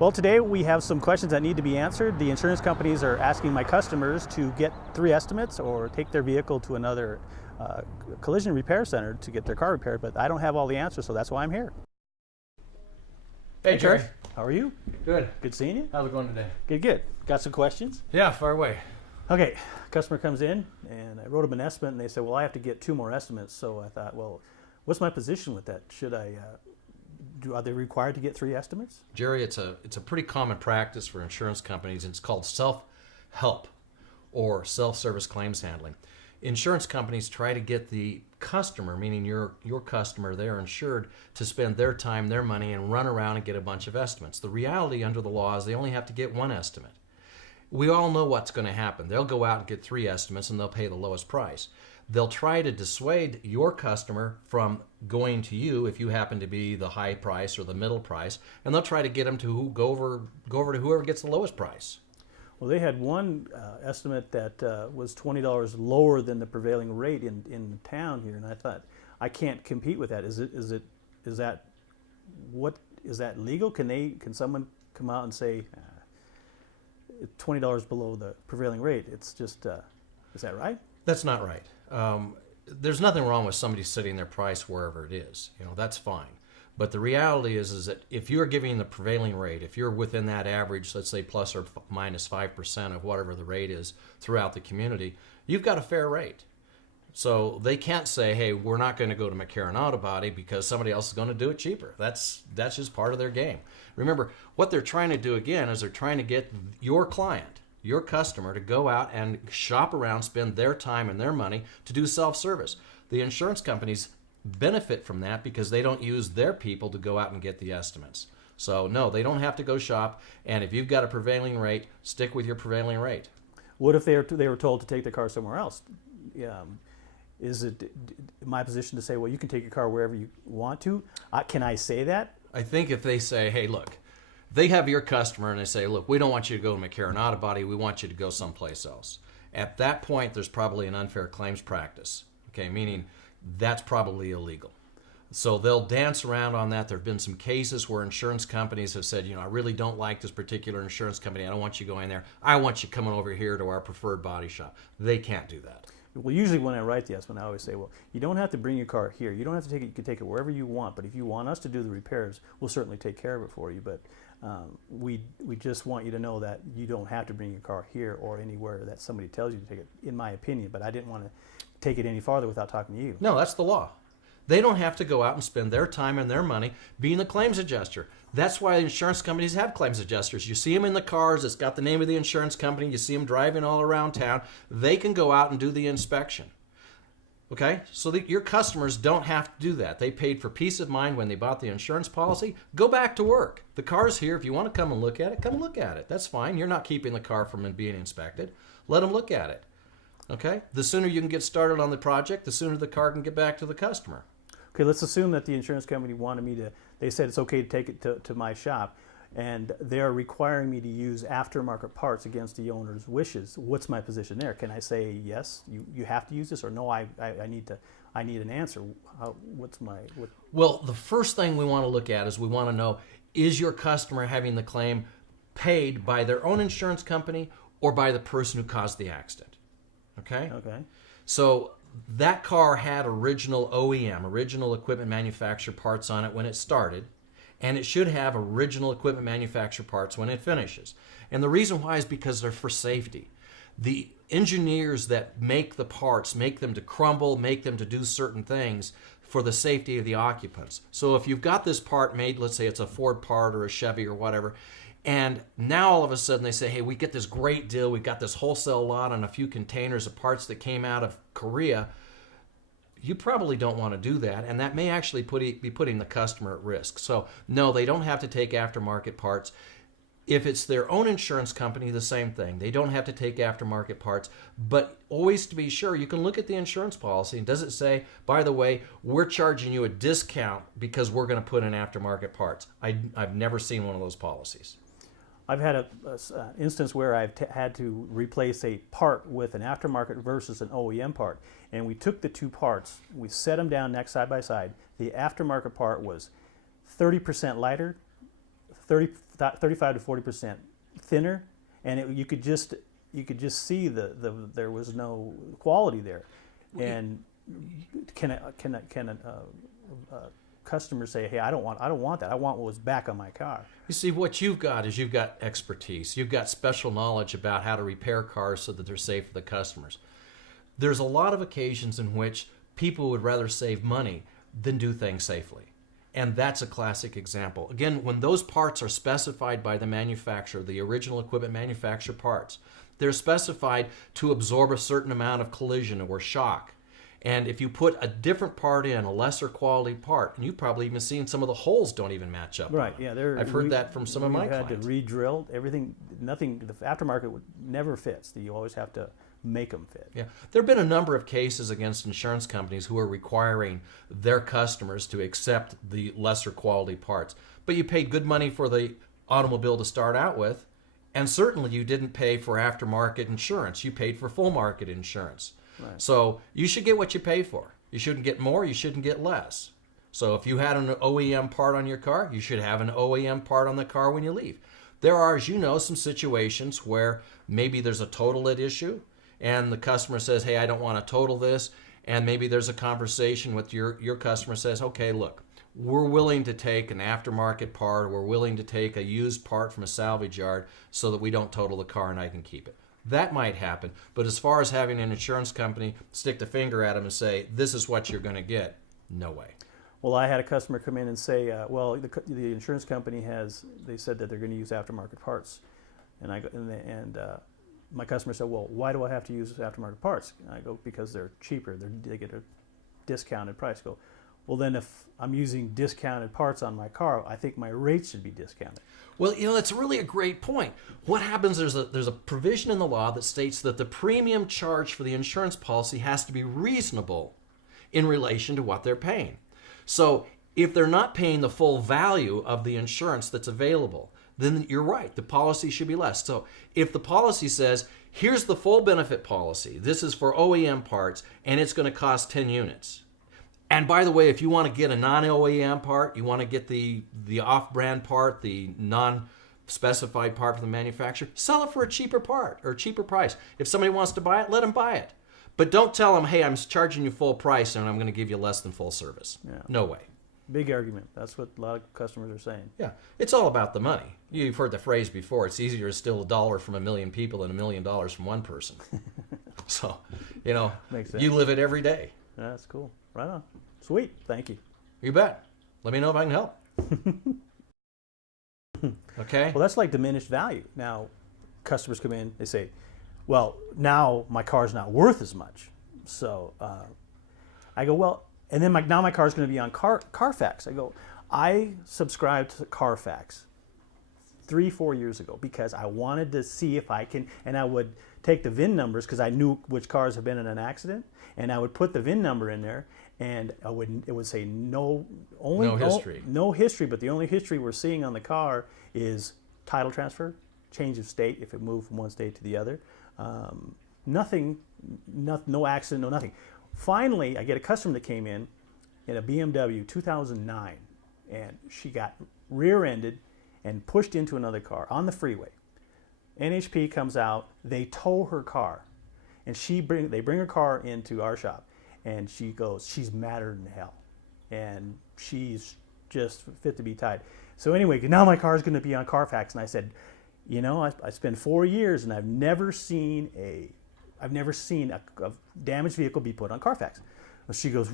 Well, today we have some questions that need to be answered. The insurance companies are asking my customers to get 3 estimates or take their vehicle to another collision repair center to get their car repaired, but I don't have all the answers, so that's why I'm here. Hey, Jerry. How are you? Good. Good seeing you. How's it going today? Good, good. Got some questions? Yeah, far away. Okay, customer comes in and I wrote them an estimate and they said, well, I have to get 2 more estimates. So I thought, well, what's my position with that? Should I, are they required to get 3 estimates? Jerry, it's a pretty common practice for insurance companies, and it's called self-help or self-service claims handling. Insurance companies try to get the customer, meaning your customer, they're insured, to spend their time, their money, and run around and get a bunch of estimates. The reality under the law is they only have to get 1 estimate. We all know what's going to happen. They'll go out and get 3 estimates and they'll pay the lowest price. They'll try to dissuade your customer from going to you if you happen to be the high price or the middle price, and they'll try to get them to go over to whoever gets the lowest price. Well, they had one estimate that was $20 lower than the prevailing rate in town here, and I thought, I can't compete with that. Is that legal? Can someone come out and say $20 below the prevailing rate? It's just, is that right? That's not right. There's nothing wrong with somebody setting their price wherever it is. That's fine. But the reality is that if you're giving the prevailing rate, if you're within that average, let's say plus or minus 5% of whatever the rate is throughout the community, you've got a fair rate. So they can't say, hey, we're not going to go to McCarran Autobody because somebody else is going to do it cheaper. That's just part of their game. Remember, what they're trying to do again is they're trying to get your client, your customer, to go out and shop around, spend their time and their money to do self-service. The insurance companies benefit from that because they don't use their people to go out and get the estimates. So no, they don't have to go shop, and if you've got a prevailing rate, stick with your prevailing rate. What if they were told to take the car somewhere else? Is it my position to say, well, you can take your car wherever you want to? Can I say that? I think if they say, hey, look, they have your customer and they say, look, we don't want you to go to McCarran Autobody, we want you to go someplace else. At that point, there's probably an unfair claims practice, okay, meaning that's probably illegal. So they'll dance around on that. There have been some cases where insurance companies have said, I really don't like this particular insurance company. I don't want you going there. I want you coming over here to our preferred body shop. They can't do that. Well, usually when I write the estimate, I always say, well, you don't have to bring your car here. You don't have to take it. You can take it wherever you want. But if you want us to do the repairs, we'll certainly take care of it for you. But we just want you to know that you don't have to bring your car here or anywhere that somebody tells you to take it, in my opinion. But I didn't want to take it any farther without talking to you. No, that's the law. They don't have to go out and spend their time and their money being the claims adjuster. That's why insurance companies have claims adjusters. You see them in the cars. It's got the name of the insurance company. You see them driving all around town. They can go out and do the inspection. Okay? So that your customers don't have to do that. They paid for peace of mind when they bought the insurance policy. Go back to work. The car's here. If you want to come and look at it, come look at it. That's fine. You're not keeping the car from being inspected. Let them look at it. Okay? The sooner you can get started on the project, the sooner the car can get back to the customer. Okay, let's assume that the insurance company wanted me to, they said it's okay to take it to my shop, and they're requiring me to use aftermarket parts against the owner's wishes. What's my position there? Can I say, yes, you have to use this, or no, I need an answer? Well, the first thing we want to look at is we want to know, is your customer having the claim paid by their own insurance company or by the person who caused the accident? Okay? Okay. So that car had original OEM, original equipment manufacturer parts on it when it started, and it should have original equipment manufacturer parts when it finishes. And the reason why is because they're for safety. The engineers that make the parts make them to crumble, make them to do certain things for the safety of the occupants. So if you've got this part made, let's say it's a Ford part or a Chevy or whatever, and now all of a sudden they say, hey, we get this great deal. We got this wholesale lot on a few containers of parts that came out of Korea. You probably don't want to do that, and that may actually be putting the customer at risk. So no, they don't have to take aftermarket parts. If it's their own insurance company, the same thing. They don't have to take aftermarket parts, but always to be sure, you can look at the insurance policy, and does it say, by the way, we're charging you a discount because we're going to put in aftermarket parts? I've never seen one of those policies. I've had an instance where I've had to replace a part with an aftermarket versus an OEM part. And we took the 2 parts, we set them down next side by side. The aftermarket part was 30% lighter, 35 to 40% thinner, and you could just see there was no quality there. And can a customer say, hey, I don't want that. I want what was back on my car. You see, what you've got is you've got expertise. You've got special knowledge about how to repair cars so that they're safe for the customers. There's a lot of occasions in which people would rather save money than do things safely. And that's a classic example. Again, when those parts are specified by the manufacturer, the original equipment manufacturer parts, they're specified to absorb a certain amount of collision or shock. And if you put a different part in, a lesser quality part, and you've probably even seen some of the holes don't even match up. Right, yeah. I've heard that from some of my clients. We had to re-drill everything. Nothing, the aftermarket never fits. You always have to make them fit. Yeah, there have been a number of cases against insurance companies who are requiring their customers to accept the lesser quality parts. But you paid good money for the automobile to start out with, and certainly you didn't pay for aftermarket insurance. You paid for full market insurance. Right. So you should get what you pay for. You shouldn't get more, you shouldn't get less. So if you had an OEM part on your car, you should have an OEM part on the car when you leave. There are, as you know, some situations where maybe there's a total at issue, and the customer says, hey, I don't want to total this, and maybe there's a conversation with your customer says, okay, look, we're willing to take an aftermarket part, or we're willing to take a used part from a salvage yard so that we don't total the car and I can keep it. That might happen, but as far as having an insurance company stick the finger at them and say, this is what you're going to get, no way. Well, I had a customer come in and say, well, the insurance company they said that they're going to use aftermarket parts. And my customer said, well, why do I have to use aftermarket parts? And I go, because they're cheaper. They get a discounted price. I go, well, then if I'm using discounted parts on my car, I think my rates should be discounted. Well, that's really a great point. What happens, there's a provision in the law that states that the premium charged for the insurance policy has to be reasonable in relation to what they're paying. So if they're not paying the full value of the insurance that's available, then you're right, the policy should be less. So if the policy says, here's the full benefit policy, this is for OEM parts, and it's going to cost 10 units. And by the way, if you want to get a non-OEM part, you want to get the off-brand part, the non-specified part from the manufacturer, sell it for a cheaper part or a cheaper price. If somebody wants to buy it, let them buy it. But don't tell them, hey, I'm charging you full price and I'm going to give you less than full service. Yeah. No way. Big argument. That's what a lot of customers are saying. Yeah, it's all about the money. You've heard the phrase before, it's easier to steal $1 from 1 million people than $1 million from one person. So, Makes sense. You live it every day. Yeah, that's cool. Right on. Sweet. Thank you. You bet. Let me know if I can help. Okay? Well, that's like diminished value. Now, customers come in, they say, well, now my car's not worth as much. So I go, well, and then now my car's going to be on Carfax. I go, I subscribed to Carfax 3-4 years ago because I wanted to see if I can, and I would take the VIN numbers because I knew which cars have been in an accident, and I would put the VIN number in there, and it would say no history, but the only history we're seeing on the car is title transfer, change of state if it moved from one state to the other, no accident, no nothing. Finally, I get a customer that came in a BMW 2009, and she got rear-ended and pushed into another car on the freeway. NHP comes out, they tow her car, and they bring her car into our shop, and she goes, she's madder than hell, and she's just fit to be tied. So anyway, now my car is going to be on Carfax, and I said, I spent 4 years, and I've never seen a damaged vehicle be put on Carfax. She goes,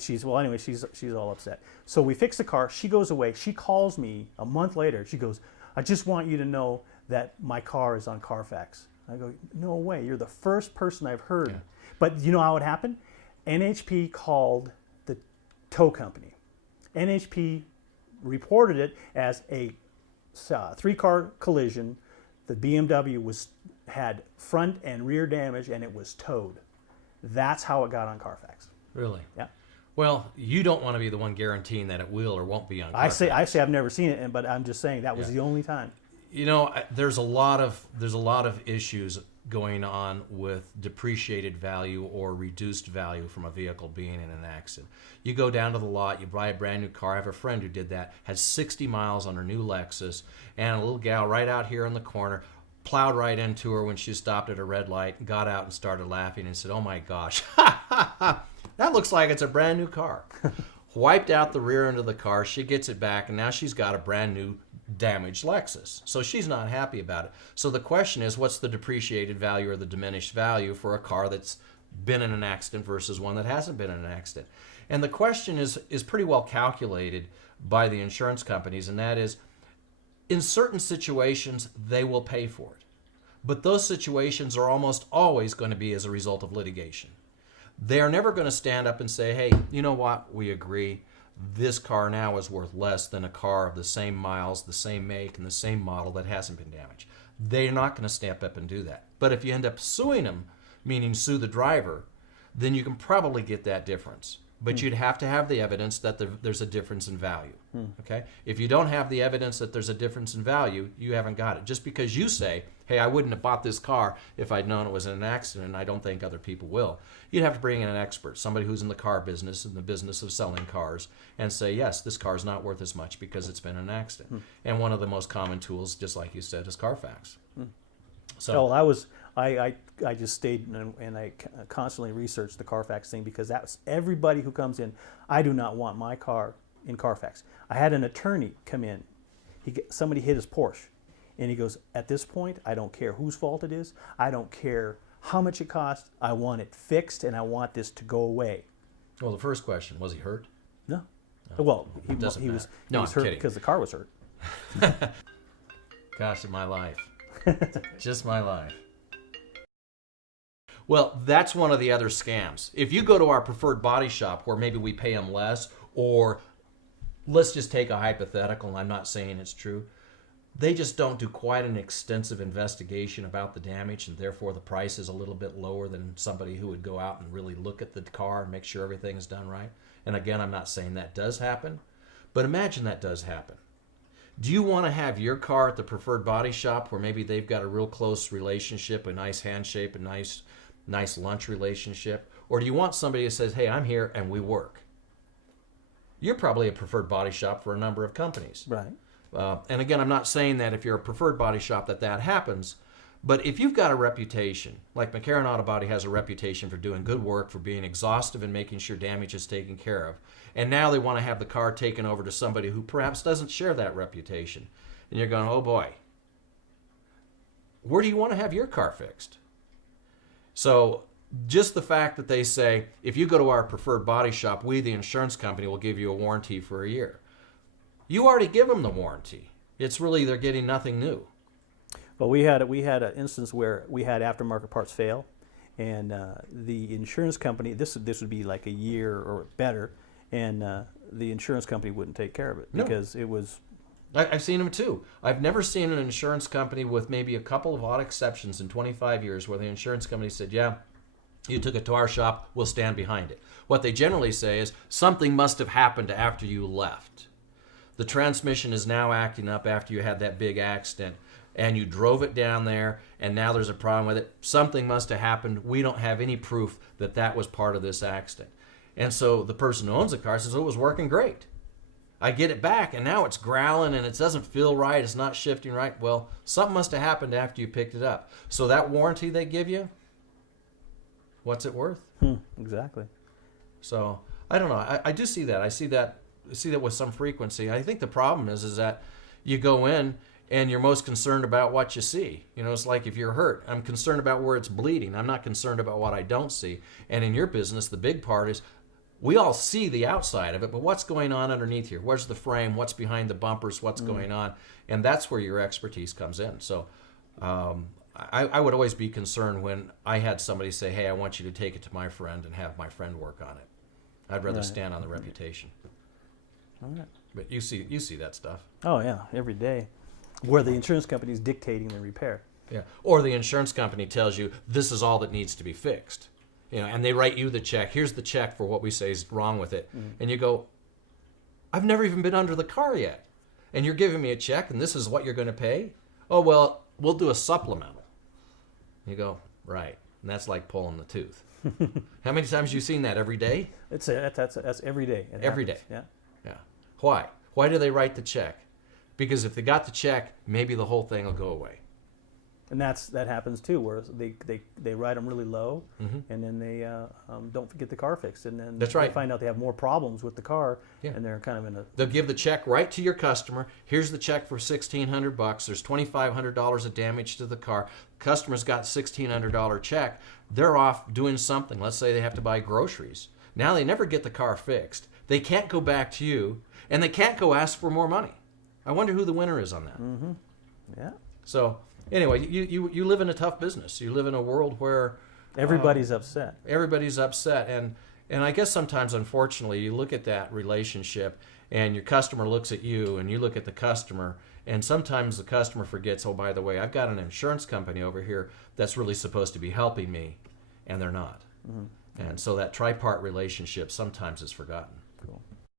she's all upset. So we fix the car. She goes away. She calls me a month later. She goes, I just want you to know that my car is on Carfax. I go, no way. You're the first person I've heard. Yeah. But you know how it happened? NHP called the tow company. NHP reported it as a 3-car collision. The BMW had front and rear damage, and it was towed. That's how it got on Carfax. Really? Yeah. Well, you don't want to be the one guaranteeing that it will or won't be on Carfax. I say I've never seen it, but I'm just saying that was the only time. There's a lot of issues going on with depreciated value or reduced value from a vehicle being in an accident. You go down to the lot, you buy a brand new car. I have a friend who did that, had 60 miles on her new Lexus, and a little gal right out here in the corner plowed right into her when she stopped at a red light, got out and started laughing and said, "Oh my gosh, that looks like it's a brand new car." Wiped out the rear end of the car, she gets it back, and now she's got a brand new damaged Lexus. So she's not happy about it. So the question is, what's the depreciated value or the diminished value for a car that's been in an accident versus one that hasn't been in an accident? And the question is pretty well calculated by the insurance companies, and that is, in certain situations, they will pay for it. But those situations are almost always going to be as a result of litigation. They are never going to stand up and say, "Hey, you know what? We agree. This car now is worth less than a car of the same miles, the same make, and the same model that hasn't been damaged." They're not going to step up and do that. But if you end up suing them, meaning sue the driver, then you can probably get that difference. But you'd have to have the evidence that there's a difference in value. Okay? If you don't have the evidence that there's a difference in value, you haven't got it. Just because you say, "Hey, I wouldn't have bought this car if I'd known it was in an accident, and I don't think other people will," you'd have to bring in an expert, somebody who's in the car business, in the business of selling cars, and say, "Yes, this car's not worth as much because it's been in an accident." And one of the most common tools, just like you said, is Carfax. So I just stayed and I constantly researched the Carfax thing, because that's everybody who comes in. I do not want my car in Carfax. I had an attorney come in. Somebody hit his Porsche, and he goes, "At this point, I don't care whose fault it is. I don't care how much it costs. I want it fixed, and I want this to go away." Well, the first question, was he hurt? No. Well, he was hurt kidding. because the car was hurt. Gosh, my life. Just my life. Well, that's one of the other scams. If you go to our preferred body shop where maybe we pay them less, or let's just take a hypothetical, and I'm not saying it's true, they just don't do quite an extensive investigation about the damage, and therefore the price is a little bit lower than somebody who would go out and really look at the car and make sure everything is done right. And again, I'm not saying that does happen, but imagine that does happen. Do you want to have your car at the preferred body shop where maybe they've got a real close relationship, a nice handshake, a nice lunch relationship? Or do you want somebody who says, "Hey, I'm here and we work"? You're probably a preferred body shop for a number of companies. Right. And again, I'm not saying that if you're a preferred body shop that happens, but if you've got a reputation, like McCarran Autobody has a reputation for doing good work, for being exhaustive and making sure damage is taken care of, and now they want to have the car taken over to somebody who perhaps doesn't share that reputation, and you're going, "Oh boy, where do you want to have your car fixed?" So just the fact that they say, if you go to our preferred body shop, we, the insurance company, will give you a warranty for a year. You already give them the warranty. It's really, they're getting nothing new. Well, we had an instance where we had aftermarket parts fail, and the insurance company, this would be like a year or better, and the insurance company wouldn't take care of it because it was. I've seen them too. I've never seen an insurance company, with maybe a couple of odd exceptions in 25 years, where the insurance company said, "Yeah, you took it to our shop, we'll stand behind it." What they generally say is, "Something must have happened after you left. The transmission is now acting up after you had that big accident, and you drove it down there, and now there's a problem with it. Something must have happened. We don't have any proof that that was part of this accident." And so the person who owns the car says, "Oh, it was working great. I get it back, and now it's growling, and it doesn't feel right. It's not shifting right." Well, something must have happened after you picked it up. So that warranty they give you, what's it worth? Exactly. So I don't know. I do see that. I see that with some frequency. I think the problem is that you go in and you're most concerned about what you see. You know, it's like if you're hurt, I'm concerned about where it's bleeding. I'm not concerned about what I don't see. And in your business, the big part is, we all see the outside of it, but what's going on underneath here? Where's the frame? What's behind the bumpers? What's going on? And that's where your expertise comes in. So I would always be concerned when I had somebody say, "Hey, I want you to take it to my friend and have my friend work on it." I'd rather stand on the reputation. All right. But you see that stuff. Oh yeah, every day, where the insurance company is dictating the repair. Yeah. Or the insurance company tells you this is all that needs to be fixed. You know, and they write you the check. Here's the check for what we say is wrong with it. And you go, "I've never even been under the car yet. And you're giving me a check, and this is what you're going to pay? Oh, well, we'll do a supplemental." You go, right. And that's like pulling the tooth. How many times have you seen that every day? That's every day. It Every happens. day. Yeah. Yeah. Why? Why do they write the check? Because if they got the check, maybe the whole thing will go away. And that happens too, where they write them really low, Mm-hmm. and then they don't get the car fixed, and then That's they right. find out they have more problems with the car, Yeah. and they're kind of in a They'll give the check right to your customer. Here's the check for $1,600. There's $2,500 of damage to the car. Customer's got $1,600 check. They're off doing something. Let's say they have to buy groceries. Now they never get the car fixed. They can't go back to you, and they can't go ask for more money. I wonder who the winner is on that. Mm-hmm. Yeah. So anyway, you live in a tough business. You live in a world where Everybody's upset. everybody's upset, and I guess sometimes, unfortunately, you look at that relationship, and your customer looks at you, and you look at the customer, and sometimes the customer forgets, oh, by the way, I've got an insurance company over here that's really supposed to be helping me, and they're not. Mm-hmm. And so that tripart relationship sometimes is forgotten. Cool.